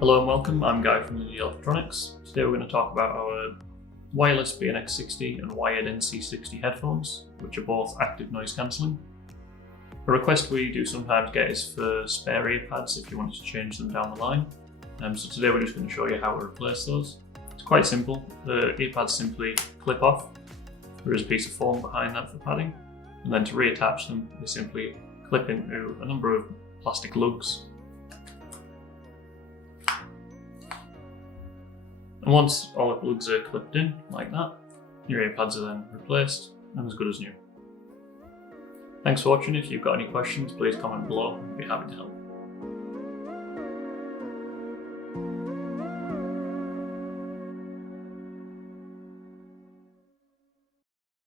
Hello and welcome, I'm Guy from Lindy Electronics. Today we're going to talk about our wireless BNX-60 and wired NC-60 headphones, which are both active noise cancelling. A request we do sometimes get is for spare earpads if you wanted to change them down the line. So today we're just going to show you how to replace those. It's quite simple. The earpads simply clip off. There is a piece of foam behind that for padding, and then to reattach them they simply clip into a number of plastic lugs. And once all the plugs are clipped in, like that, your earpads are then replaced and as good as new. Thanks for watching. If you've got any questions, please comment below. I'd be happy to help.